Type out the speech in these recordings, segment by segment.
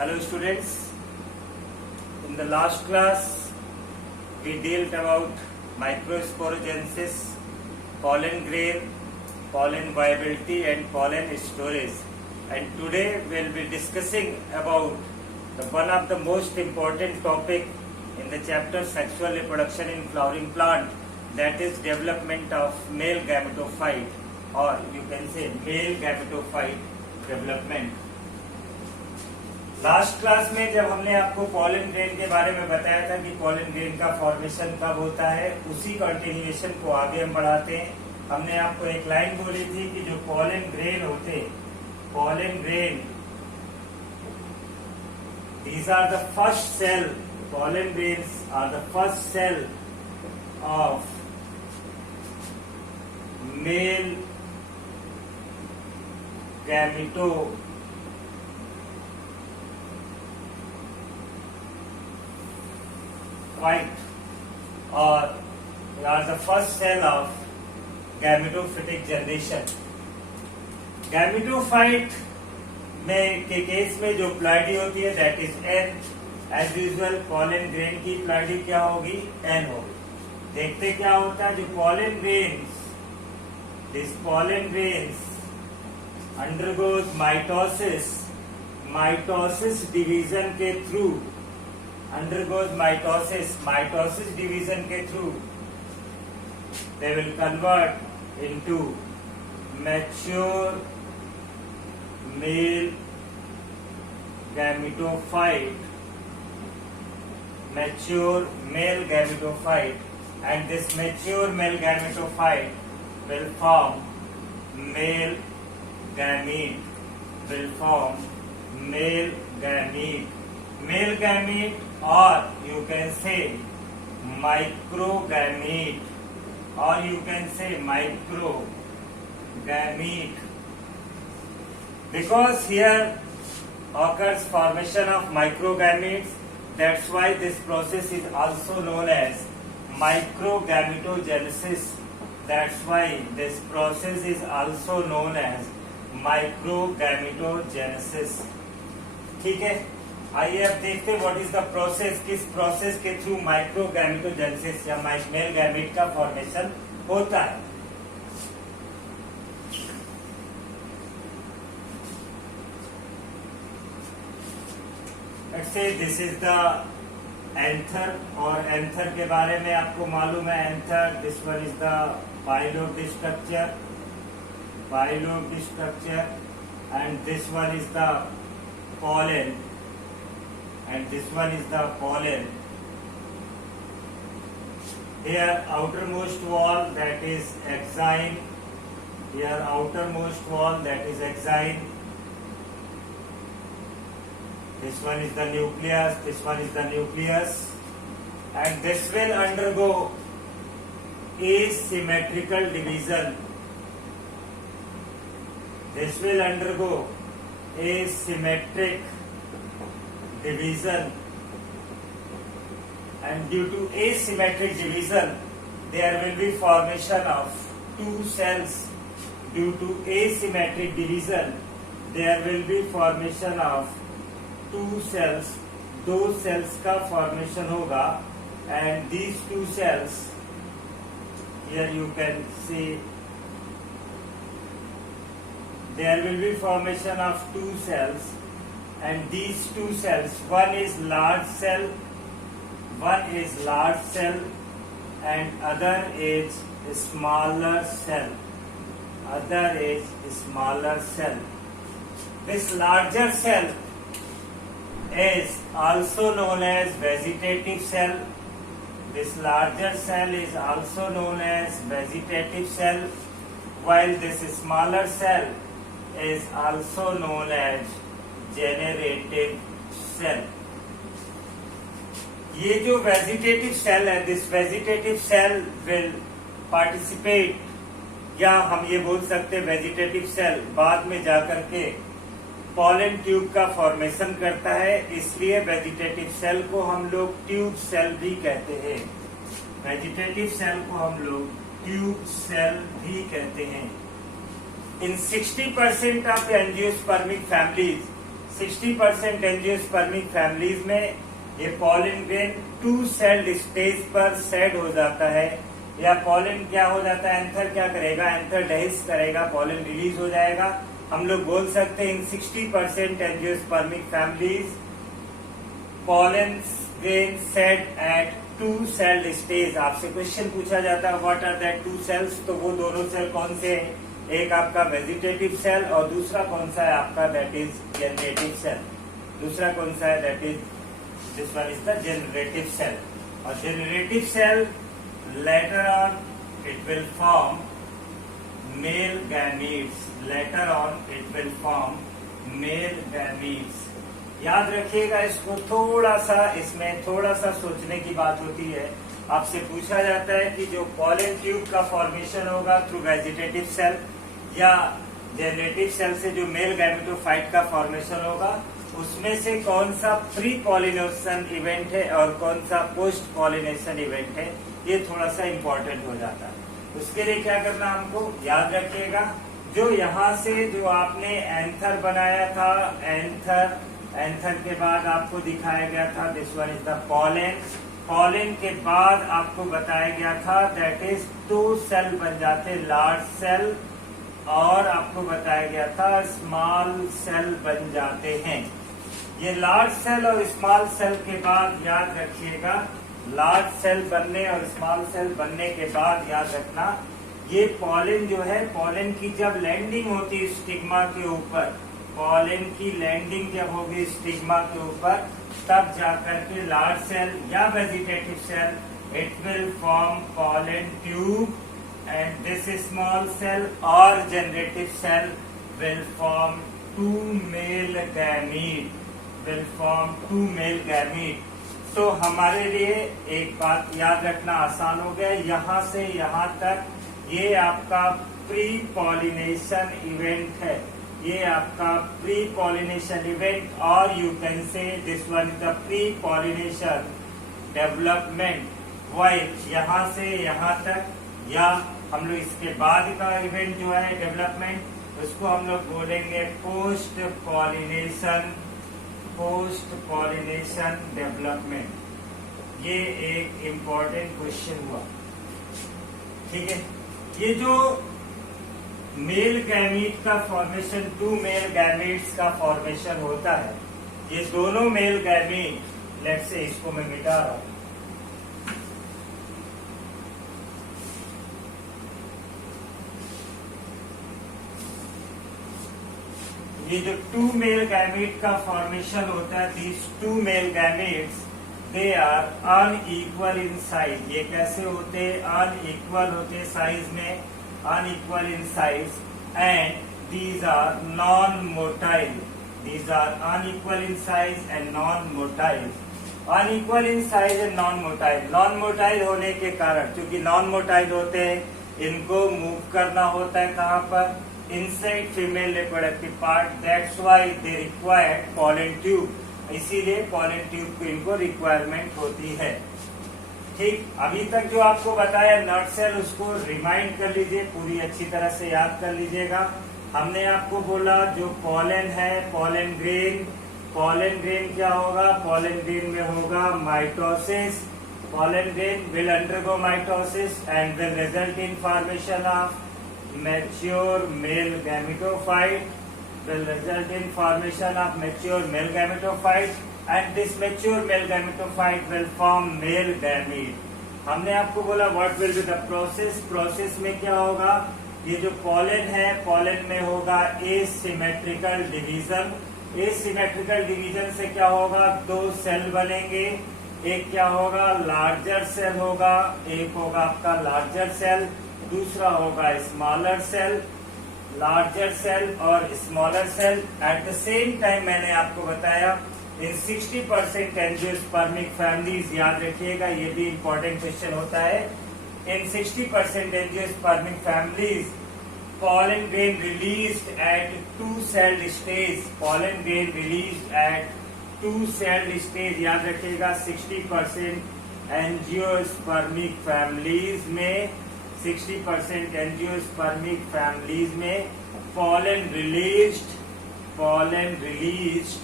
Hello students, in the last class we dealt about microsporogenesis, pollen grain, pollen viability and pollen storage, and today we will be discussing about one of the most important topic in the chapter sexual reproduction in flowering plant, that is development of male gametophyte, or you can say male gametophyte development. Last class में जब हमने आपको pollen grain के बारे में बताया था कि पॉलन ग्रेन का फॉर्मेशन कब होता है, उसी कंटिन्यूएशन को आगे हम बढ़ाते हैं। हमने आपको एक लाइन बोली थी कि जो पॉलन ग्रेन होते, pollen grain, these are the first cell, pollen grains are the first cell of male gametophyte, or they are the first cell of gametophytic generation. gametophyte में के केस में जो प्लाइडी होती है that is n, as usual pollen grain की ploidy क्या होगी, N होगी। देखते क्या होता है, जो pollen grains, this pollen grains undergoes mitosis, mitosis division के थ्रू, undergoes mitosis division के through they will convert into mature male gametophyte, and this mature male gametophyte will form male gamete, or you can say microgamete, because here occurs formation of microgametes. That's why this process is also known as microgametogenesis. ठीक है, आइए अब देखते हैं what is the process, किस process के through माइक्रोगैमेटोजेनेसिस या mail gamete का फॉर्मेशन होता है। Let's say this is the anther, और एंथर के बारे में आपको मालूम है, anther, this one is the bilobe structure, and this one is the pollen, and this one is the pollen. Here outermost wall, that is axine. This one is the nucleus, and this will undergo asymmetrical division. Asymmetric division, and due to asymmetric division there will be formation of two cells. दो cells का formation होगा, and these two cells, here you can see there will be formation of two cells, and these two cells, one is large cell and other is smaller cell. This larger cell is also known as vegetative cell, while this smaller cell is also known as generative cell. ये जो vegetative cell है, this vegetative cell will participate, या हम ये बोल सकते हैं vegetative cell बाद में जाकर के पॉलन ट्यूब का फॉर्मेशन करता है, इसलिए वेजिटेटिव सेल को हम लोग ट्यूब सेल भी कहते हैं। In 60% of angiospermic families, 60% angiospermic families में ये पॉलन ग्रेन 2 सेल्ड स्टेज पर सेड हो जाता है, या पॉलन क्या हो जाता है, एंथर क्या करेगा, एंथर डेहिस करेगा, पॉलन रिलीज हो जाएगा। हम लोग बोल सकते हैं इन 60% angiospermic families pollen grain said at 2 sailed stage. आपसे क्वेश्चन पूछा जाता है व्हाट आर दैट 2 सेल्स, तो वो दोनों सेल कौन से हैं, एक आपका वेजिटेटिव सेल और दूसरा कौन सा है आपका, दैट इज जनरेटिव सेल। दूसरा कौन सा है, that is this one is the generative cell. और generative cell later on it will form male gametes, later on it will form male gametes। याद रखिएगा इसको, थोड़ा सा इसमें थोड़ा सा सोचने की बात होती है। आपसे पूछा जाता है कि जो पॉलन ट्यूब का फॉर्मेशन होगा थ्रू वेजिटेटिव सेल या जनरेटिव सेल से जो मेल गैमेटोफाइट का फॉर्मेशन होगा, उसमें से कौन सा प्री पॉलिनेशन इवेंट है और कौन सा पोस्ट पॉलिनेशन इवेंट है, ये थोड़ा सा इम्पोर्टेंट हो जाता है। उसके लिए क्या करना हमको, याद रखिएगा जो यहाँ से जो आपने एंथर बनाया था, एंथर के बाद आपको दिखाया गया था this one is the pollen. Pollen के बाद आपको बताया गया था दैट इज 2 सेल बन जाते, लार्ज सेल, और आपको बताया गया था स्मॉल सेल बन जाते हैं। ये लार्ज सेल और स्मॉल सेल के बाद याद रखिएगा, लार्ज सेल बनने और स्मॉल सेल बनने के बाद याद रखना, ये पॉलन जो है, पॉलन की जब लैंडिंग होती स्टिग्मा के ऊपर, पॉलन की लैंडिंग जब होगी स्टिग्मा के ऊपर, तब जाकर के लार्ज सेल या vegetative cell it will form pollen tube, and this small cell or generative cell will form 2 male gamete, will form 2 male gamete। तो हमारे लिए एक बात याद रखना आसान हो गया, यहाँ से यहाँ तक ये आपका प्री पॉलिनेशन इवेंट है, ये आपका प्री पॉलिनेशन इवेंट, और you can say this one is the pre pollination development. While यहाँ से यहाँ तक, या हम लोग इसके बाद का इवेंट जो है डेवलपमेंट, उसको हम लोग बोलेंगे पोस्ट पॉलिनेशन डेवलपमेंट। ये एक इम्पोर्टेंट क्वेश्चन हुआ, ठीक है। ये जो मेल गैमीट का फॉर्मेशन, 2 मेल गैमीट्स का फॉर्मेशन होता है, ये दोनों मेल गैमीट, लेट्स से इसको मैं मिटा रहा हूं, ये जो 2 मेल गैमेट का फॉर्मेशन होता है, these 2 male gametes they are unequal in size. ये कैसे होते, अनइक्वल होते साइज में, unequal in size, and these are non motile, these are unequal in size and non motile. Unequal in size and non motile, non motile होने के कारण, क्योंकि non motile होते हैं, इनको मूव करना होता है कहाँ पर, inside female reproductive part, that's why they required pollen tube, इसीलिए पॉलन ट्यूब को इनको रिक्वायरमेंट होती है। ठीक, अभी तक जो आपको बताया नट सेल, उसको रिमाइंड कर लीजिए, पूरी अच्छी तरह से याद कर लीजिएगा। हमने आपको बोला जो पॉलन है, पॉलन ग्रेन क्या होगा, पॉलन ग्रेन में होगा mitosis, pollen grain will undergo mitosis and will result in formation of mature male gametophyte, will result in formation of mature male gametophyte, and this mature male gametophyte will form male gamete। हमने आपको बोला what will be the process, process में क्या होगा, ये जो pollen है, pollen में होगा एसिमेट्रिकल डिवीजन, एसिमेट्रिकल डिवीजन से क्या होगा, 2 सेल बनेंगे, एक क्या होगा लार्जर सेल होगा, एक होगा आपका लार्जर सेल, दूसरा होगा स्मॉलर सेल, लार्जर सेल और smaller cell. At the same time मैंने आपको बताया इन 60% एंजियोस्पर्मिक फैमिलीज, याद रखिएगा ये भी इंपॉर्टेंट क्वेश्चन होता है, इन 60% angiospermic families pollen grain released at 2-celled stage, pollen grain released at 2-celled stage, याद रखिएगा 60% एंजियोस्पर्मिक फैमिलीज में, 60% एंजियोस्पर्मिक फैमिलीज में pollen released pollen released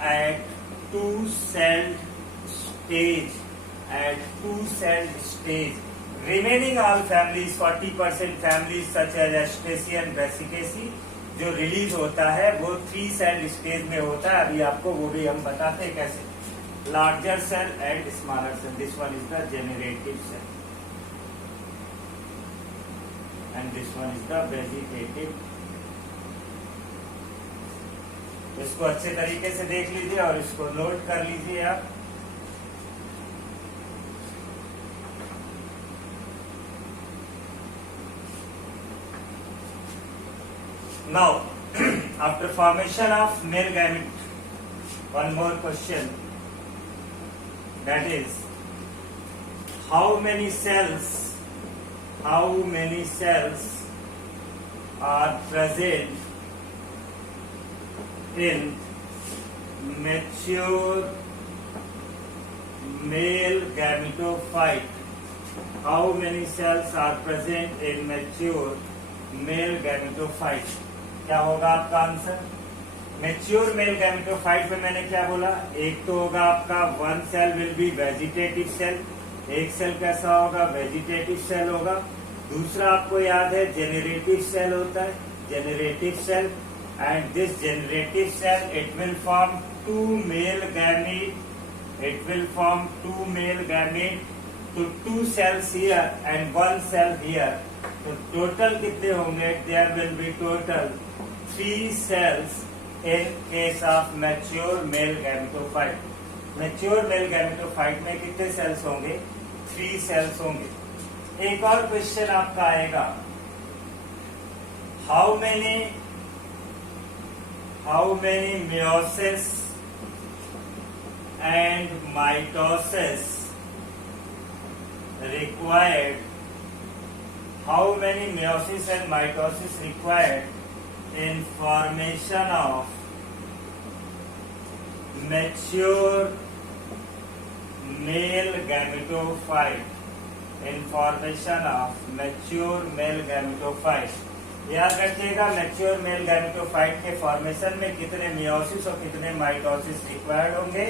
at two-celled stage. Remaining all families, 40% families such as Asteraceae and Brassicaceae, जो release होता है वो 3-celled stage में होता है. अभी आपको वो भी हम बताते हैं कैसे. Larger cell and smaller cell. This one is the generative cell and this one is the vegetative. इसको अच्छे तरीके से देख लीजिए और इसको नोट कर लीजिए आप. Now, after formation of male gamete, one more question. That is, how many cells are present in mature male gametophyte? How many cells are present in mature male gametophyte? क्या होगा आपका आंसर? मैच्योर मेल गैमेटोफाइट में मैंने क्या बोला? एक तो होगा आपका one cell will be vegetative cell. एक सेल कैसा होगा? वेजिटेटिव सेल होगा. दूसरा आपको याद है जेनरेटिव सेल होता है, generative cell. And this generative cell it will form two male gamete. तो two cells here and one cell here. तो टोटल कितने होंगे? There will be total 3 cells in case of mature male gametophyte. Mature male gametophyte में कितने sales होंगे? 3 cells होंगे. एक और क्वेश्चन आपका आएगा, how many meiosis and mitosis required? How many meiosis and mitosis required in formation of mature male gametophyte? In formation of mature male gametophyte. याद रखिएगा, मैच्योर मेल गैमेटोफाइट के फॉर्मेशन में कितने मियोसिस और कितने माइटोसिस रिक्वायर्ड होंगे.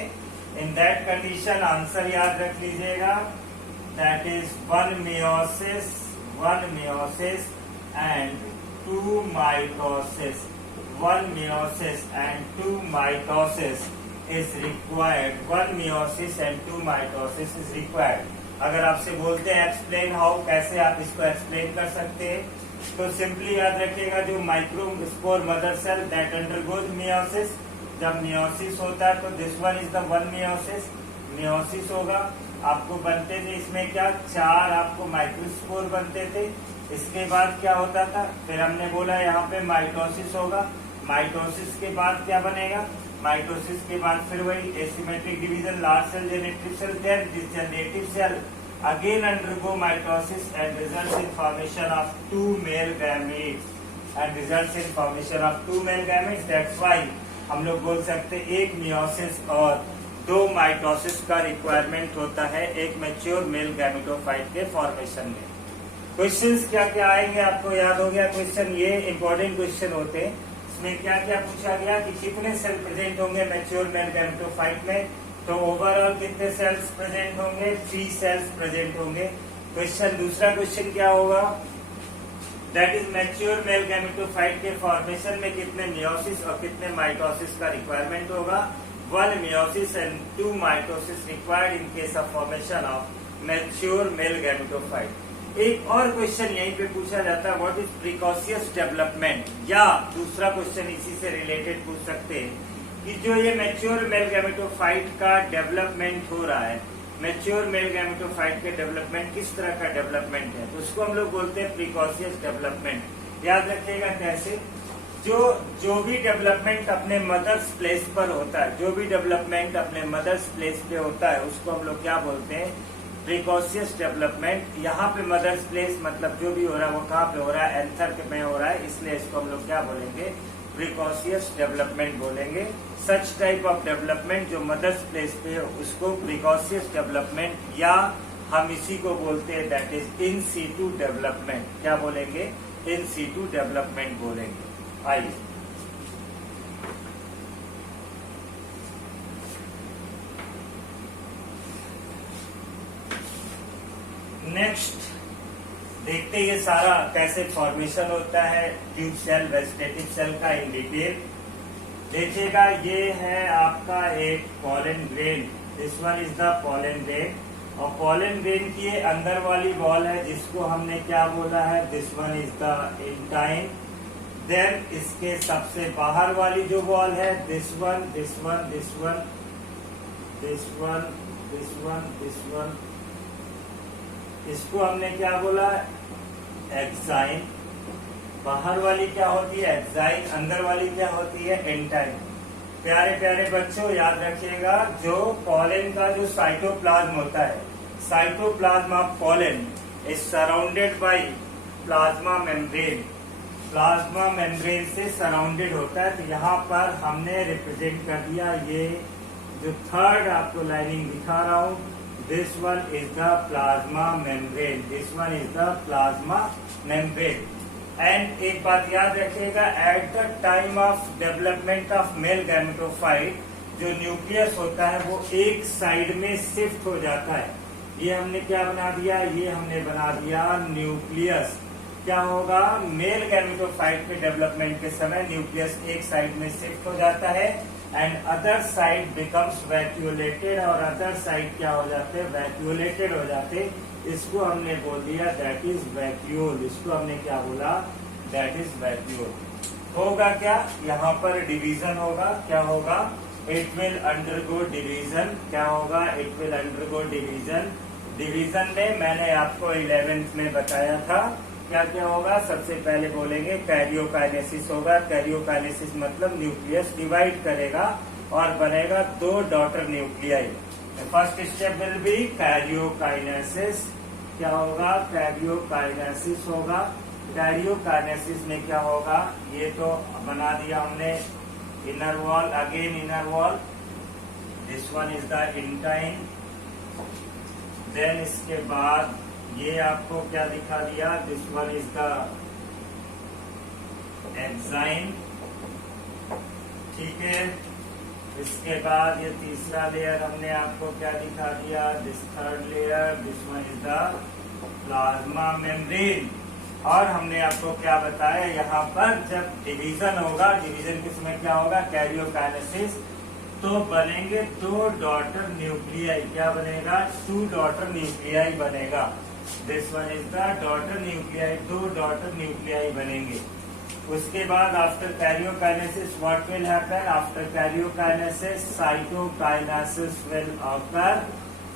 In that condition answer याद रख लीजिएगा, that is one meiosis and 2 mitosis. 1 meiosis and 2 mitosis is required. 1 meiosis and 2 mitosis is required. अगर आपसे बोलते हैं एक्सप्लेन हाउ, कैसे आप इसको एक्सप्लेन कर सकते हैं, तो सिंपली याद रखिएगा, जो microspore mother cell that undergoes meiosis. जब मियोसिस होता है तो this one is the 1 meiosis होगा. आपको बनते थे इसमें क्या? 4 आपको माइक्रोस्पोर बनते थे. इसके बाद क्या होता था? फिर हमने बोला यहाँ पे माइटोसिस होगा. माइटोसिस के बाद क्या बनेगा? माइटोसिस के बाद फिर वही asymmetric division, large cell generative cell. Then this generative cell again undergo mitosis and results in formation of 2 male gametes. That's why हम लोग बोल सकते हैं एक मियोसिस और 2 माइटोसिस का रिक्वायरमेंट होता है एक मैच्योर मेल गैमेटोफाइट के फॉर्मेशन में. क्वेश्चंस क्या क्या आएंगे आपको याद हो गया. क्वेश्चन ये इंपॉर्टेंट क्वेश्चन होते हैं. इसमें क्या क्या पूछा गया कि कितने सेल प्रेजेंट होंगे मैच्योर मेल गैमेटोफाइट में. तो ओवरऑल कितने सेल्स प्रेजेंट होंगे? 3 सेल्स प्रेजेंट होंगे. दूसरा क्वेश्चन क्या होगा? That is mature male gametophyte के फॉर्मेशन में कितने मियोसिस और कितने माइटोसिस का रिक्वायरमेंट होगा? 1 meiosis and 2 mitosis required in case of formation of mature male gametophyte. एक और क्वेश्चन यहीं पे पूछा जाता है, व्हाट इज प्रिकॉशियस डेवलपमेंट. या दूसरा क्वेश्चन इसी से रिलेटेड पूछ सकते हैं कि जो ये मैच्योर मेल गैमेटोफाइट का डेवलपमेंट हो रहा है, मैच्योर मेल गैमेटोफाइट के डेवलपमेंट किस तरह का डेवलपमेंट है, तो उसको हम लोग बोलते हैं प्रिकॉशियस डेवलपमेंट. याद रखिएगा कैसे? जो भी डेवलपमेंट अपने मदर्स प्लेस पर होता है, उसको हम लोग क्या बोलते हैं? Precocious development. यहाँ पे मदर्स प्लेस मतलब जो भी हो रहा है वो कहाँ पे हो रहा है? एंथर में हो रहा है, इसलिए इसको हम लोग क्या बोलेंगे? प्रिकॉशियस डेवलपमेंट बोलेंगे. सच टाइप ऑफ डेवलपमेंट जो मदर्स प्लेस पे है उसको प्रिकॉशियस डेवलपमेंट, या हम इसी को बोलते हैं that is in situ development. क्या बोलेंगे? इन सीटू डेवलपमेंट बोलेंगे. आइए नेक्स्ट देखते ये सारा कैसे फॉर्मेशन होता है ट्यूब सेल वेजिटेटिव सेल का इन डिटेल। देखिएगा ये है आपका एक pollen grain, this one is the pollen grain, और पॉलन ग्रेन की ये अंदर वाली वॉल है जिसको हमने क्या बोला है, this one is the intine. Then इसके सबसे बाहर वाली जो वॉल है, this one this one this one this one this one this one, इसको हमने क्या बोला, एक्साइन। बाहर वाली क्या होती है, एक्साइन, अंदर वाली क्या होती है, एंटाइन। प्यारे प्यारे बच्चों याद रखिएगा, जो पॉलन का जो साइटोप्लाज्म होता है, cytoplasm of pollen is surrounded by plasma membrane, plasma membrane से सराउंडेड होता है। तो यहाँ पर हमने रिप्रेजेंट कर दिया, ये जो थर्ड आपको लाइनिंग दिखा रहा हूँ, this one is the plasma membrane, this one is the plasma membrane. And एक बात याद रखिएगा, at the time of development of male gametophyte जो न्यूक्लियस होता है वो एक साइड में शिफ्ट हो जाता है। ये हमने क्या बना दिया, ये हमने बना दिया न्यूक्लियस। क्या होगा, मेल गैमेटोफाइट के डेवलपमेंट के समय न्यूक्लियस एक साइड में शिफ्ट हो जाता है and other side becomes vacuolated, और अदर साइड क्या हो जाते हैं, वैक्यूलेटेड हो जाते। इसको हमने बोल दिया दैट इज वैक्यूल, इसको हमने क्या बोला, दैट इज वैक्यूल। होगा क्या, यहाँ पर डिवीजन होगा, क्या होगा, इट विल अंडरगो डिवीजन। क्या होगा, it will undergo division. Division में मैंने आपको 11th में बताया था क्या क्या होगा। सबसे पहले बोलेंगे कैरियोकाइनेसिस होगा। कैरियोकाइनेसिस मतलब न्यूक्लियस डिवाइड करेगा और बनेगा 2 daughter nuclei. First step will be karyokinesis. क्या होगा, कैरियोकाइनेसिस होगा। कैरियोकाइनेसिस में क्या होगा, ये तो बना दिया हमने inner wall, again inner wall, this one is the intine. Then इसके बाद ये आपको क्या दिखा दिया, this one is the exine, ठीक है। इसके बाद ये तीसरा लेयर हमने आपको क्या दिखा दिया, this third layer, this one is the plasma membrane. और हमने आपको क्या बताया, यहाँ पर जब डिवीजन होगा, डिवीजन के समय क्या होगा, कैरियोकाइनेसिस, तो बनेंगे 2 डॉटर न्यूक्लियाई। क्या बनेगा, 2 डॉटर न्यूक्लियाई बनेगा। This one is the daughter nuclei, 2 daughter nuclei बनेंगे। उसके बाद after karyokinesis what will happen, after karyokinesis cytokinesis will occur.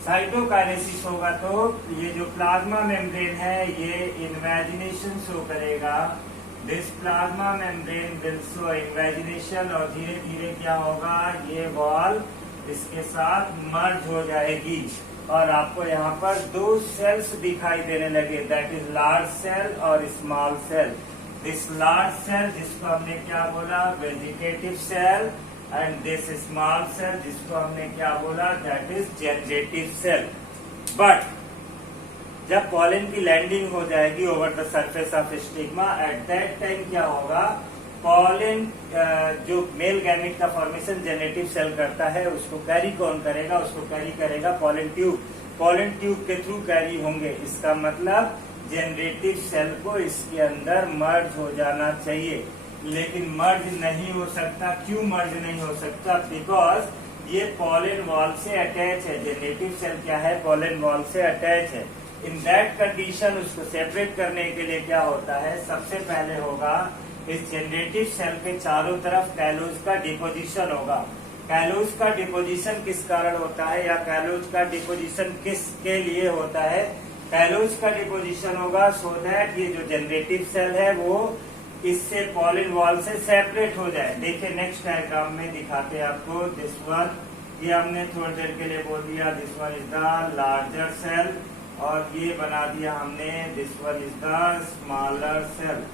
Cytokinesis होगा तो ये जो प्लाज्मा मेम्ब्रेन है ये इन्वेजिनेशन शो करेगा। This plasma membrane will show invagination, और धीरे धीरे क्या होगा, ये वॉल इसके साथ मर्ज हो जाएगी और आपको यहाँ पर 2 सेल्स दिखाई देने लगे, दैट इज लार्ज सेल और small cell. This large cell जिसको हमने क्या बोला, vegetative cell, and this small cell जिसको हमने क्या बोला, that is generative cell. But जब पॉलन की लैंडिंग हो जाएगी over the surface of stigma, at that time क्या होगा, पॉलन जो मेल गैमेट का फॉर्मेशन जेनेटिव सेल करता है उसको कैरी कौन करेगा, उसको कैरी करेगा पॉलन ट्यूब। पॉलन ट्यूब के थ्रू कैरी होंगे। इसका मतलब जेनरेटिव सेल को इसके अंदर मर्ज हो जाना चाहिए, लेकिन मर्ज नहीं हो सकता। क्यों मर्ज नहीं हो सकता, बिकॉज ये पॉलन वॉल से अटैच है। जेनरेटिव सेल क्या है, पॉलन वॉल से अटैच है। इन दैट कंडीशन उसको सेपरेट करने के लिए क्या होता है, सबसे पहले होगा इस जेनरेटिव सेल के चारों तरफ कैलोज का डिपोजिशन होगा। कैलोज का डिपोजिशन किस कारण होता है, या कैलोज का डिपोजिशन किसके लिए होता है, कैलोज का डिपोजिशन होगा सो दैट ये जो जनरेटिव सेल है वो इससे पॉलन वॉल से सेपरेट हो जाए। देखिए नेक्स्ट डायग्राम में दिखाते हैं आपको। दिस वन, ये हमने थोड़ी देर के लिए बोल दिया this one is the larger cell, और ये बना दिया हमने this one is the smaller cell.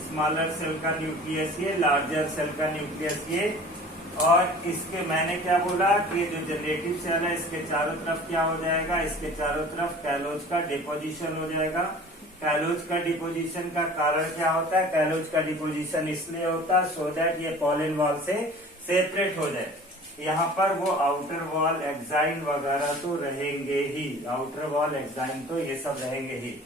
Smaller cell का न्यूक्लियस ये, लार्जर सेल का न्यूक्लियस ये। और इसके मैंने क्या बोला कि जो जनरेटिव सेल है इसके चारों तरफ क्या हो जाएगा, इसके चारों तरफ कैलोज का डिपोजिशन हो जाएगा। कैलोज का डिपोजिशन का कारण क्या होता है, कैलोज का डिपोजिशन इसलिए होता है सो दैट ये पॉलन वॉल से सेपरेट हो जाए। यहाँ पर वो आउटर वॉल एक्साइन वगैरह तो रहेंगे ही, आउटर वॉल एक्साइन तो ये सब रहेंगे ही।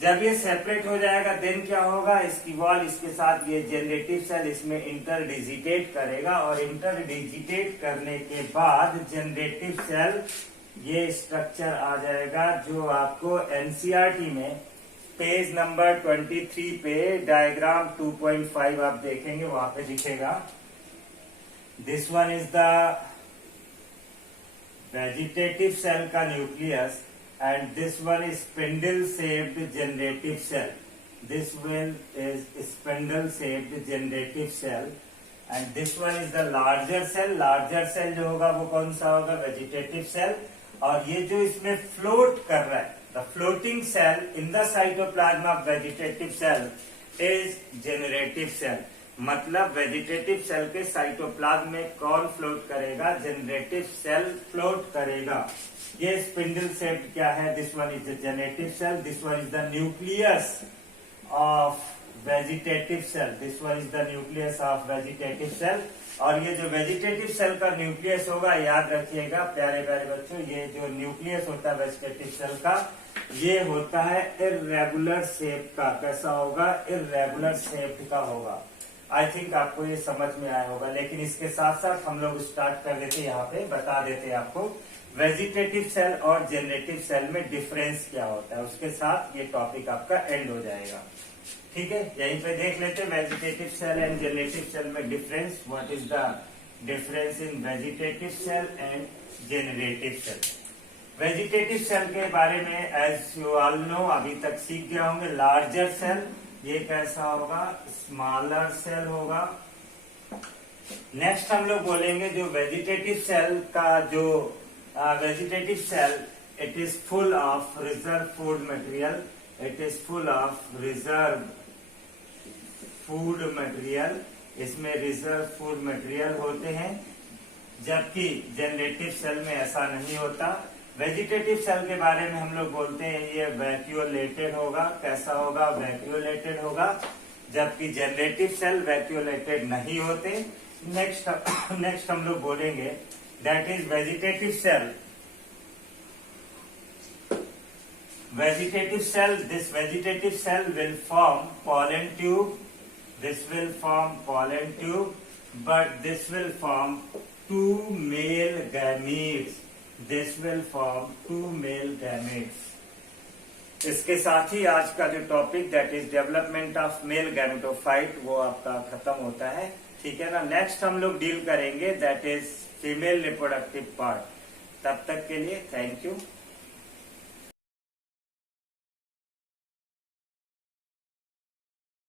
जब ये सेपरेट हो जाएगा देन क्या होगा, इसकी वॉल इसके साथ ये जनरेटिव सेल इसमें इंटरडिजिटेट करेगा और इंटरडिजिटेट करने के बाद जनरेटिव सेल ये स्ट्रक्चर आ जाएगा जो आपको एनसीईआरटी में पेज नंबर 23 पे डायग्राम 2.5 आप देखेंगे, वहां पे दिखेगा। This one is the vegetative cell का nucleus and this one is spindle shaped generative cell. This one is spindle shaped generative cell and this one is the larger cell. Larger cell जो होगा वो कौन सा होगा, vegetative cell. और ये जो इसमें फ्लोट कर रहा है, the floating cell in the cytoplasm of vegetative cell is generative cell। मतलब वेजिटेटिव सेल के साइटोप्लाज्म में कौन फ्लोट करेगा, जनरेटिव सेल फ्लोट करेगा। ये स्पिंडल शेप्ड क्या है, this one is the generative cell, this one is the nucleus of vegetative cell, this one is the nucleus of vegetative cell. और ये जो वेजिटेटिव सेल का न्यूक्लियस होगा, याद रखिएगा प्यारे प्यारे बच्चों, ये जो न्यूक्लियस होता है वेजिटेटिव सेल का, ये होता है इर्रेगुलर शेप का। कैसा होगा, इर्रेगुलर शेप का होगा। आई थिंक आपको ये समझ में आया होगा, लेकिन इसके साथ साथ हम लोग स्टार्ट कर देते, यहाँ पे बता देते आपको वेजिटेटिव सेल और जनरेटिव सेल में डिफरेंस क्या होता है, उसके साथ ये टॉपिक आपका एंड हो जाएगा। ठीक है, यहीं पे देख लेते हैं vegetative cell and generative cell में difference. What is the difference in vegetative cell and generative cell. Vegetative cell के बारे में एज यू ऑल नो अभी तक सीख गया होंगे। लार्जर सेल, ये कैसा होगा, स्मॉलर सेल होगा। नेक्स्ट हम लोग बोलेंगे जो वेजिटेटिव सेल का जो vegetative cell, it is full of reserve food material, it is full of reserve food material, इसमें रिजर्व फूड मटेरियल होते हैं, जबकि जनरेटिव सेल में ऐसा नहीं होता। वेजिटेटिव सेल के बारे में हम लोग बोलते हैं ये वैक्यूलेटेड होगा। कैसा होगा, वैक्यूलेटेड होगा, जबकि जनरेटिव सेल वैक्यूलेटेड नहीं होते। नेक्स्ट हम लोग बोलेंगे that is vegetative cell. Vegetative cell, this vegetative cell will form pollen tube, this will form pollen tube, but this will form two male gametes, this will form two male gametes। इसके साथ ही आज का जो topic that is development of male gametophyte वो आपका खत्म होता है। ठीक है ना। नेक्स्ट हम लोग डील करेंगे that is female reproductive part. तब तक के लिए थैंक यू।